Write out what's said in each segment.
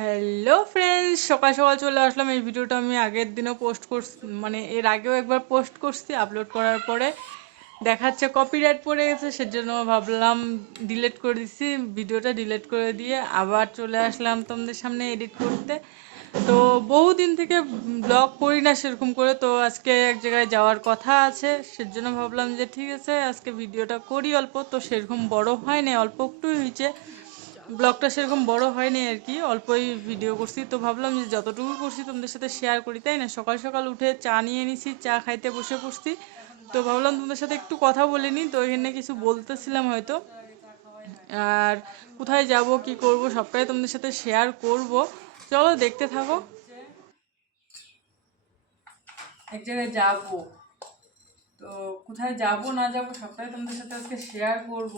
Hello friends সকাল সকাল চলে আসলাম। এই ভিডিওটা আমি আগের দিনও পোস্ট করছি মানে এর আগেও একবার পোস্ট করছি আপলোড করার পরে দেখাচ্ছে কপিরাইট পড়ে গেছে, সেজন্য ভাবলাম ডিলিট করে দিচ্ছি ভিডিওটা ডিলিট করে দিয়ে আবার চলে আসলাম তোমাদের সামনে এডিট করতে। তো বহুদিন থেকে ব্লগ করি না সেরকম করে, তো আজকে এক জায়গায় যাওয়ার কথা আছে, সেজন্য ভাবলাম যে ঠিক আছে, আজকে ভিডিওটা করি অল্প। তো সেরকম বড় হয়নি, অল্প একটুই হয়েছে। ব্লগটা সেরকম বড় হয়নি আর কি, অল্পই ভিডিও করছি। তো ভাবলাম যে যতটুকু করছি তোমাদের সাথে শেয়ার করি, তাই না? সকাল সকাল উঠে চা নিয়ে নিছি, চা খাইতে বসে পড়ছি। তো ভাবলাম তোমাদের সাথে একটু কথা বলে নিই, তো এখানে কিছু বলতেছিলাম হয়তো। আর কোথায় যাব, কি করব, সবটাই তোমাদের সাথে শেয়ার করব। চলো দেখতে থাকো। এক জায়গায় যাব। তো কোথায় যাব, না যাব, সবটাই তোমাদের সাথে আজকে শেয়ার করব।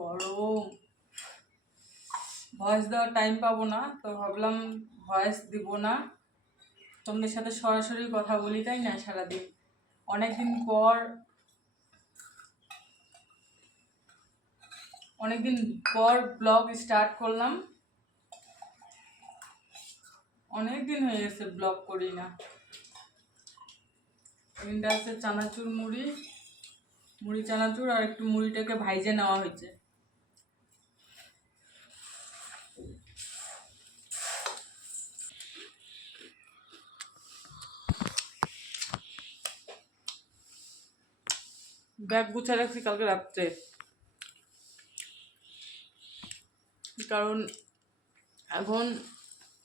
গরম। ভয়েস দেওয়ার টাইম পাবো না, তো ভাবলাম ভয়েস দিব না। তোমাদের সাথে সরাসরি কথা বলি, তাই না, সারাদিন? অনেকদিন পর অনেকদিন পর ব্লগ স্টার্ট করলাম। অনেক দিন হয়ে গেছে ব্লগ করি না। আছে চানাচুর মুড়ি। মুড়ি, চানাচুর আর একটু মুড়িটাকে ভাইজে নেওয়া হয়েছে। ব্যাগ গুছা রাখছি কালকে রাত্রে। কারণ এখন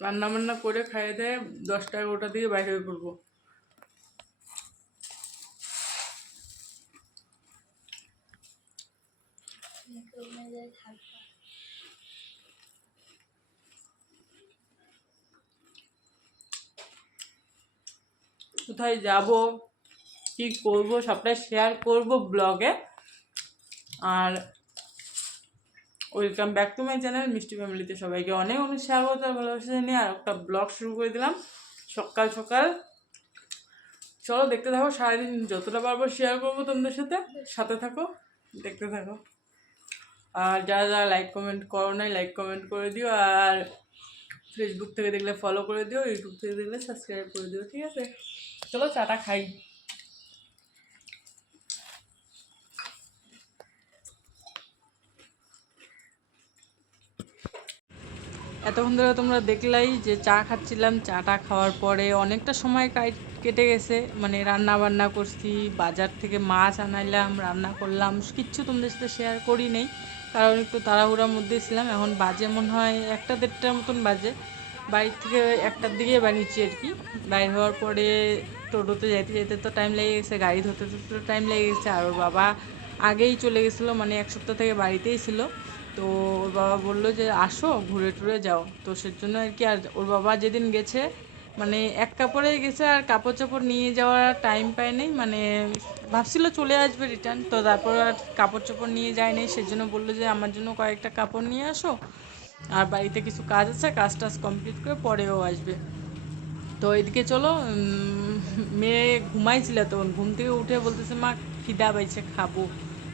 রান্না বান্না করে খাইয়ে দেয় দশটা এগারোটা দিয়ে বাইরে হয়ে পড়ব কোথায় যাব? কি করব, সবটাই শেয়ার করব ব্লগে আর welcome back to my channel Mishti ফ্যামিলিতে সবাইকে অনেক অনেক স্বাগত আর ভালোবাসা নিয়ে আর একটা ব্লগ শুরু করে দিলাম। সকাল সকাল। চলো দেখতে থাকো, সারাদিন যতটা পারব শেয়ার করব তোমাদের সাথে। সাথে থাকো, দেখতে থাকো। আর যারা যারা লাইক কমেন্ট করো নাই লাইক কমেন্ট করে দিও। আর ফেসবুক থেকে দেখলে ফলো করে দিও ইউটিউব থেকে দেখলে সাবস্ক্রাইব করে দিও, ঠিক আছে? চলো চাটা খাই। এতক্ষণ ধরে তোমরা দেখলাই যে চা খাচ্ছিলাম, চাটা খাওয়ার পরে অনেকটা সময় কেটে গেছে। মানে রান্না বান্না করছি, বাজার থেকে মাছ আনাইলাম, রান্না করলাম, কিচ্ছু তোমাদের সাথে শেয়ার করি নেই। কারণ একটু তাড়াহুড়ার মধ্যে ছিলাম, এখন বাজে মনে হয় একটা দেড়টার মতন বাজে। বাড়ির থেকে একটার দিকে বানিয়েছি আর কি। বাইর হওয়ার পরে টোটোতে যাইতে যেতে তো টাইম লেগে গেছে, গাড়ি ধরতে ধরতে টাইম লেগে গেছে। আর ওর বাবা আগেই চলে গেছিল মানে এক সপ্তাহ থেকে বাড়িতেই ছিল। তো ওর বাবা বলল যে, আসো, ঘুরে টুরে যাও। তো সেজন্য আর কি, আর ওর বাবা যেদিন গেছে মানে এক কাপড়েই গেছে আর কাপড় চাপড় নিয়ে যাওয়ার টাইম পায় নাই মানে ভাবছিল চলে আসবে রিটার্ন তো তারপর আর কাপড় চোপড় নিয়ে যায় নাই। সেজন্য বলল যে, আমার জন্য কয়েকটা কাপড় নিয়ে আসো, আর বাড়িতে কিছু কাজ আছে কাজ টাজ কমপ্লিট করে পরেও আসবে। তো এদিকে চলো মেয়ে ঘুমাইছিল তখন ঘুম থেকে উঠে বলতেছে, মা, খিদা পাইছে, খাব।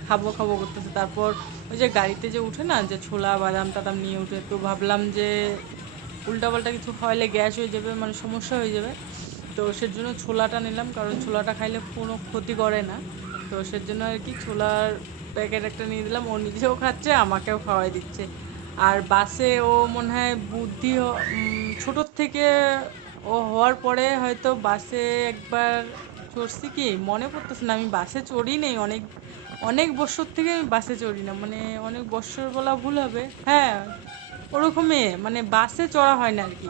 খাব খাব করতেছে। তারপর ওই যে গাড়িতে যে উঠে না, যে ছোলা, বাদাম টাদাম নিয়ে উঠে, তো ভাবলাম যে উল্টাপাল্টা কিছু খাওয়াইলে গ্যাস হয়ে যাবে মানে সমস্যা হয়ে যাবে। তো সেজন্য ছোলাটা নিলাম, কারণ ছোলাটা খাইলে কোনো ক্ষতি করে না। তো সেজন্য আর কি ছোলার প্যাকেট একটা নিয়ে দিলাম, ও নিজেও খাচ্ছে, আমাকেও খাওয়াই দিচ্ছে। আর বাসে ও মনে হয় বুদ্ধি ছোটোর থেকে ও হওয়ার পরে হয়তো বাসে একবার চড়ছি কি? মনে পড়তেছে না, আমি বাসে চড়ি নেই অনেক অনেক বছর থেকে আমি বাসে চড়ি না মানে অনেক বছর বলা ভুল হবে। হ্যাঁ ওরকমই মানে বাসে চড়া হয় না আর কি।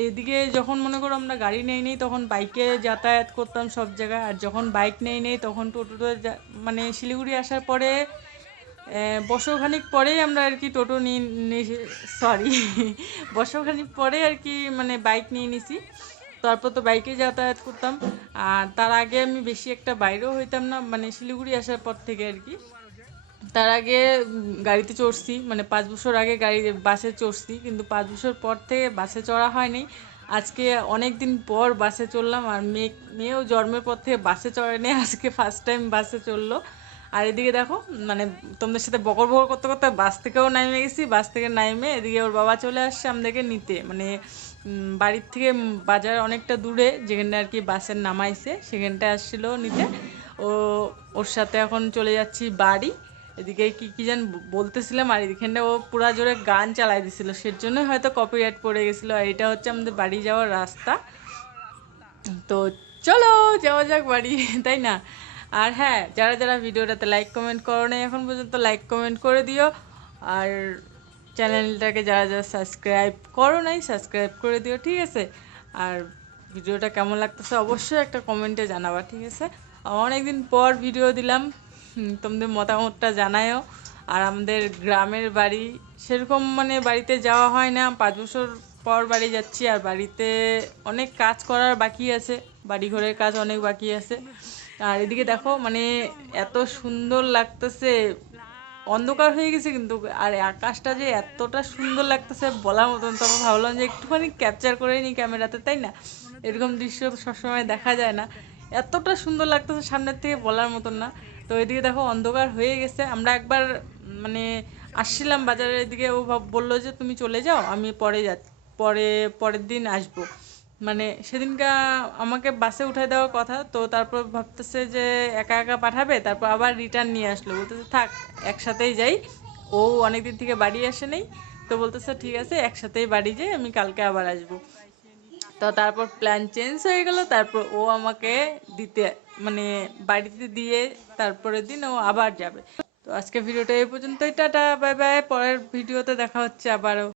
এদিকে যখন মনে করো আমরা গাড়ি নেই নেই, তখন বাইকে যাতায়াত করতাম সব জায়গায়। আর যখন বাইক নেই নেই, তখন টোটোতে মানে শিলিগুড়ি আসার পরে বছরখানিক পরেই আমরা আর কি টোটো নিয়ে সরি বছরখানিক পরে আর কি মানে বাইক নিয়ে নিছি। তারপর তো বাইকে যাতায়াত করতাম। আর তার আগে আমি বেশি একটা বাইরেও হইতাম না মানে শিলিগুড়ি আসার পর থেকে আর কি। তার আগে গাড়িতে চড়ছি মানে পাঁচ বছর আগে গাড়ি, বাসে চড়ছি, কিন্তু পাঁচ বছর পর থেকে বাসে চড়া হয়নি। আজকে অনেক দিন পর বাসে চড়লাম, আর মেয়ে, মেয়েও জন্মের পর থেকে বাসে চড়ে নেই আজকে ফার্স্ট টাইম বাসে চড়লো। আর এদিকে দেখো মানে তোমাদের সাথে বকর বকর করতে করতে বাস থেকেও নামে গেছি, বাস থেকে নামে এদিকে ওর বাবা চলে আসছে আমাদেরকে নিতে মানে বাড়ির থেকে বাজার অনেকটা দূরে, যেখানে আর কি বাসের নামাইছে সেখানটা আসছিল নিতে। ও, ওর সাথে এখন চলে যাচ্ছি বাড়ি। এদিকে কি কি যেন বলতেছিলাম, আর এখানটা ও পুরা জোরে গান চালাই দিছিল। সের জন্যই হয়তো কপিরাইট পড়ে গেছিল। আর এটা হচ্ছে আমাদের বাড়ি যাওয়ার রাস্তা। তো চলো, যাওয়া যাক বাড়ি, তাই না? আর হ্যাঁ যারা যারা ভিডিওটাতে লাইক কমেন্ট করো নাই, এখন পর্যন্ত লাইক কমেন্ট করে দিও। আর চ্যানেলটাকে যারা যারা সাবস্ক্রাইব করো নাই, সাবস্ক্রাইব করে দিও, ঠিক আছে? আর ভিডিওটা কেমন লাগতেছে অবশ্যই একটা কমেন্টে জানাবা, ঠিক আছে? অনেকদিন পর ভিডিও দিলাম তোমাদের মতামতটা জানায়ও। আর আমাদের গ্রামের বাড়ি সেরকম মানে বাড়িতে যাওয়া হয় না, পাঁচ বছর পর বাড়ি যাচ্ছি, আর বাড়িতে অনেক কাজ করার বাকি আছে বাড়ি ঘরের কাজ অনেক বাকি আছে। আর এদিকে দেখো মানে এত সুন্দর লাগতেছে অন্ধকার হয়ে গেছে কিন্তু, আর আকাশটা যে এতটা সুন্দর লাগতেছে বলার মতন তখন ভাবলাম যে একটুখানি ক্যাপচার করে নিই ক্যামেরাতে তাই না? এরকম দৃশ্য সবসময় দেখা যায় না। এতটা সুন্দর লাগতেছে সামনের থেকে বলার মতন না। তো এদিকে দেখো অন্ধকার হয়ে গেছে। আমরা একবার মানে আসছিলাম বাজারের দিকে, ও বলল যে, তুমি চলে যাও, আমি পরে যা পরে, পরের দিন আসব। মানে সেদিনকা আমাকে বাসে উঠাই দেওয়ার কথা, তো তারপর ভাবতেছে যে একা একা পাঠাবে, তারপর আবার রিটার্ন নিয়ে আসলো। বলতেছে, থাক, একসাথেই যাই। ও অনেকদিন থেকে বাড়ি আসে নেই, তো বলতেছে, ঠিক আছে, একসাথেই বাড়ি যাই আমি কালকে আবার আসব। তো তারপর প্ল্যান চেঞ্জ হয়ে গেল, তারপর ও আমাকে দিতে মানে বাড়িতে দিয়ে তারপরের দিন ও আবার যাবে। তো আজকে ভিডিওটা এই পর্যন্তই, টাটা বাই বাই পরের ভিডিওতে দেখা হচ্ছে আবারও।